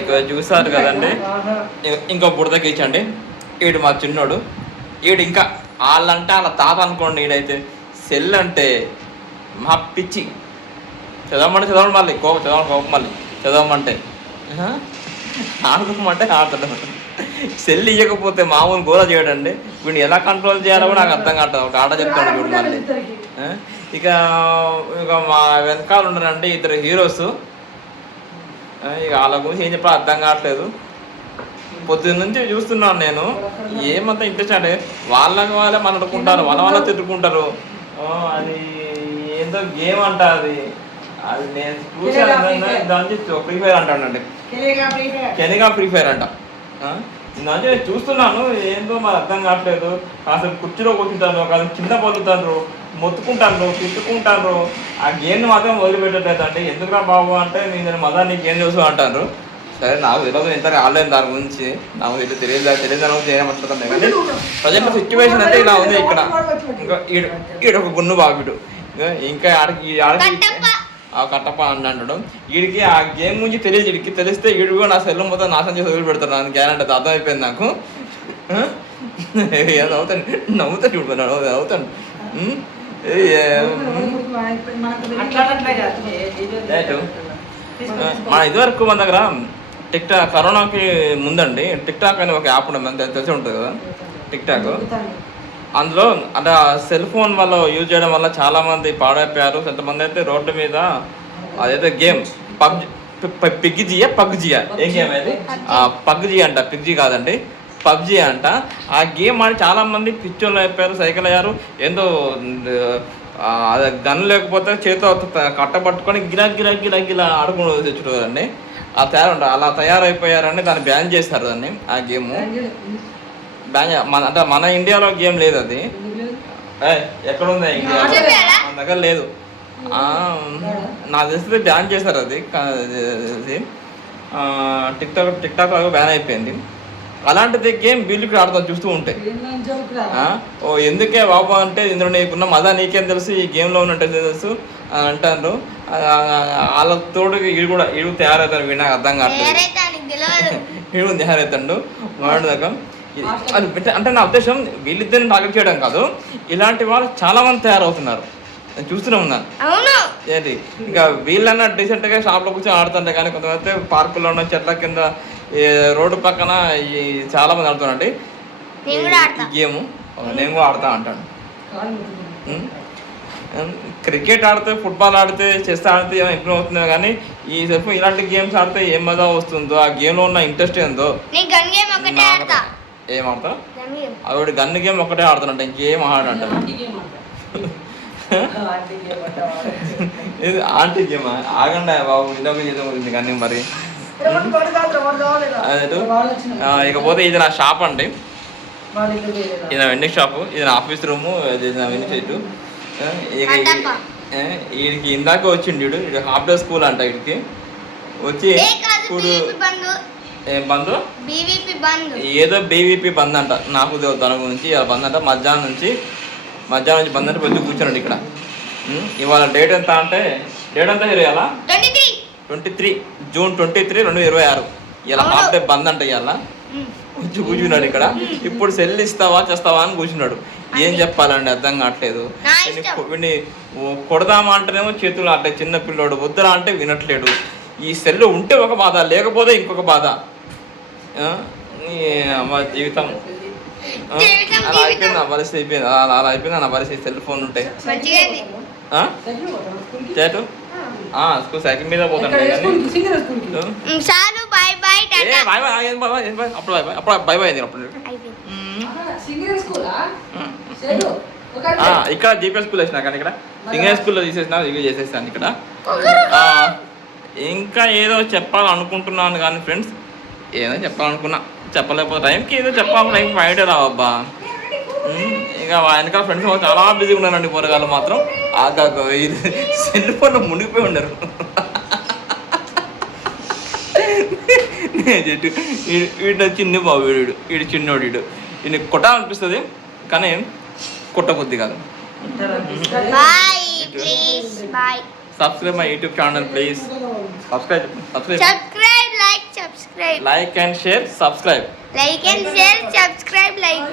ఇక చూసారు కదండి. ఇంకో బుడతకి ఇచ్చండి. వీడు మా చిన్నోడు. వీడు ఇంకా వాళ్ళంటే వాళ్ళ తాత అనుకోండి. వీడైతే సెల్ అంటే మా పిచ్చి. చదవమంటే మళ్ళీ కోపం మళ్ళీ చదవమంటే ఆడుకోమంటే ఆడతాడు. సెల్ ఇవ్వకపోతే మామూలు గోల చేయడండి. వీడిని ఎలా కంట్రోల్ చేయాలో కూడా నాకు అర్థం కావట్లేదు. ఒక ఆట చెప్తాడు చూడు మళ్ళీ. ఇక మా వెనకాల ఉన్నారంటే ఇద్దరు హీరోస్. ఇక వాళ్ళ గురించి ఏం చెప్పాలో అర్థం కావట్లేదు. పొద్దున్న నుంచి చూస్తున్నాను నేను. ఏమంతా ఇంట్రెస్ట్ అంటే వాళ్ళకి వాళ్ళే మాట్లాడుకుంటారు, వాళ్ళ తిట్టుకుంటారు. అది ఏందో గేమ్ అంట. అది నేను చూసాను. దాని ఫ్రీ ఫైర్ అంటానండి. కెనిగా ఫ్రీ ఫైర్ అంట. దాని నేను చూస్తున్నాను. ఏందో మరి అర్థం కావట్లేదు. అసలు కుర్చీలో కూర్చుంటారు, కాదు కింద పలుకుతారు, మొత్తుకుంటారు, తిట్టుకుంటారు. ఆ గేమ్ని మాత్రం వదిలిపెట్టట్లేదు అండి. ఎందుకురా బాబు అంటే నేను మదా నీకు ఏం తెలుసు అంటారు. సరే నాకు తెలియదు ఎంత ఆడలేదు దాని గురించి. నాకు తెలియదు చేయమంటున్నాను. కానీ ప్రజెంట్ సిచ్యువేషన్ అయితే ఇలా ఉంది ఇక్కడ. ఇంకా ఈడొక గున్ను బాబుడు. ఇంకా ఆడికి ఆ కట్టప్ప అని అంటాడు. వీడికి ఆ గేమ్ గురించి తెలియదు. వీడికి తెలిస్తే వీడు కూడా నా సెల్ మొత్తం నాశనం చేసి వదిలి పెడతాడు. నాకు గ్యారెంటీ అది అర్థమైపోయింది నాకు. నవ్వుతాడు చూడు, అవుతాడు. మన ఇదివరకు మన దగ్గర టిక్టాక్ కరోనాకి ముందండి టిక్టాక్ అని ఒక యాప్ ఉండదు, తెలిసి ఉంటుంది కదా టిక్టాక్. అందులో అంటే సెల్ ఫోన్ వల్ల యూజ్ చేయడం వల్ల చాలామంది పాడైపోయారు. కొంతమంది అయితే రోడ్డు మీద అదైతే గేమ్ పబ్జియా ఏం గేమ్ అయితే పబ్జి అంట. పిగ్జీ కాదండి, పబ్జి అంట. ఆ గేమ్ ఆడి చాలామంది పిచ్చోళ్ళు అయిపోయారు, సైకిల్ అయ్యారు. ఏందో అది గన్ లేకపోతే చేతితో కట్టబట్టుకొని గిలా ఆడుకుని తెచ్చుకోరండి. అలా తయారైపోయారని దాన్ని బ్యాన్ చేశారు. దాన్ని ఆ గేమ్ బ్యాన్ అంటే మన ఇండియాలో గేమ్ లేదు. అది ఎక్కడుంది ఇండియా మన దగ్గర లేదు. నాకు తెలిస్తే బ్యాన్ చేశారు. అది టిక్టాక్ బ్యాన్ అయిపోయింది. అలాంటిది గేమ్ వీళ్ళకి ఆడతాం చూస్తూ ఉంటే. ఎందుకే బాబు అంటే ఇందులో నీకున్న మజా నీకేం తెలుసు, ఈ గేమ్లో ఉన్నట్టు తెలుసు అని అంటారు. వాళ్ళ తోడు వీడు తయారవుతాడు. వీడు నాకు అర్థం కావట్లేదు. వీడు తయారవుతాడు వాడు దాకా. అంటే నా ఉద్దేశం వీళ్ళిద్దరిని టార్గెట్ చేయడం కాదు, ఇలాంటి వాళ్ళు చాలా మంది తయారవుతున్నారు. నేను చూస్తూనే ఉన్నాను. ఏంటి ఇంకా వీళ్ళన్నా డీసెంట్గా షాప్లో కూర్చొని ఆడుతుంటే, కానీ కొంతమంది పార్కుల్లో ఉన్న చెట్ల కింద రోడ్డు పక్కన చాలా మంది ఆడుతున్నారండి ఈ గేమ్. నేను కూడా ఆడుతా అంటాను. క్రికెట్ ఆడితే, ఫుట్బాల్ ఆడితే, చెస్ ఆడితే ఏమైనా ఇంప్రూవ్ అవుతుందో, కానీ ఈ సేపు ఇలాంటి గేమ్స్ ఆడితే ఏం మజా వస్తుందో, ఆ గేమ్లో ఉన్న ఇంట్రెస్ట్ ఏందో. ఏం ఆడతా ఆవిడ గన్ గేమ్ ఒక్కటే ఆడుతానంట, ఇంకేం ఆడంట. ఇది ఆంటీ గేమ్. ఆగండి బాబు, ఇంకొక చేద్దాం కానీ మరి. ఇకపోతే ఇది నా షాప్ అండి. ఇది నా వెండింగ్ షాపు, ఇది నా ఆఫీస్ రూము, ఇది నా వెండింగ్ సైటు. వీడికి ఇందాక వచ్చిండు. వీడు హాఫ్ డే స్కూల్ అంట. వీడికి వచ్చి ఇప్పుడు ఏం బంద్, ఏదో బీవీపీ బంద్ అంట. నాకు తన గురించి బంద్ అంట. మధ్యాహ్నం నుంచి బంద్ అంటే పొద్దు కూర్చున్నాడు ఇక్కడ. ఇవాళ డేట్ ఎంత అంటే డేట్ ఎంత ఇవాళ 23 జూన్ 23, 2026. ఇలా హాఫ్ డే బంద్ అంట. ఇవాళ వచ్చి కూర్చున్నాడు ఇక్కడ. ఇప్పుడు సెల్ ఇస్తావా చేస్తావా అని కూర్చున్నాడు. ఏం చెప్పాలండి అర్థం కావట్లేదు. వీడిని కొడదామా అంటేనేమో చేతులు అంటే చిన్న పిల్లోడు, వద్దురా అంటే వినట్లేడు. ఈ సెల్ ఉంటే ఒక బాధ, లేకపోతే ఇంకొక బాధ. మా జీవితం అలా అయిపోయింది. నా పరిస్థితి అయిపోయింది. అలా అయిపోయింది నా పరిస్థితి. సెల్ ఫోన్ ఉంటే చేటు స్కూల్ సైకిల్ మీద పోతాను. అప్పుడు బై బై అయింది. అప్పుడు ఇక్కడ జీపీఎస్ స్కూల్ వేసినా, కానీ ఇక్కడ సింగర్ స్కూల్లో తీసేసినా, ఇవి చేసేసాను ఇక్కడ. ఇంకా ఏదో చెప్పాలనుకుంటున్నాను కానీ ఫ్రెండ్స్, ఏదో చెప్పాలనుకున్నా చెప్పలేకపోతే టైంకి ఏదో చెప్పాలి. టైంకి ఐడియా రావబ్బా. ఇక వెనకాల ఫ్రెండ్స్ చాలా బిజీగా ఉన్నారండి. పోరగాళ్ళు మాత్రం ఇది సెల్ ఫోన్ మునిగిపోయి ఉండరు. వీడు చిన్న బాబు, వీడు చిన్నోడు. వీడిని కొట్టాలనిపిస్తుంది కానీ కొట్టబుద్ధి కాదు. Subscribe my YouTube channel please. Subscribe subscribe, like, subscribe, like and share subscribe. like and share, subscribe, like.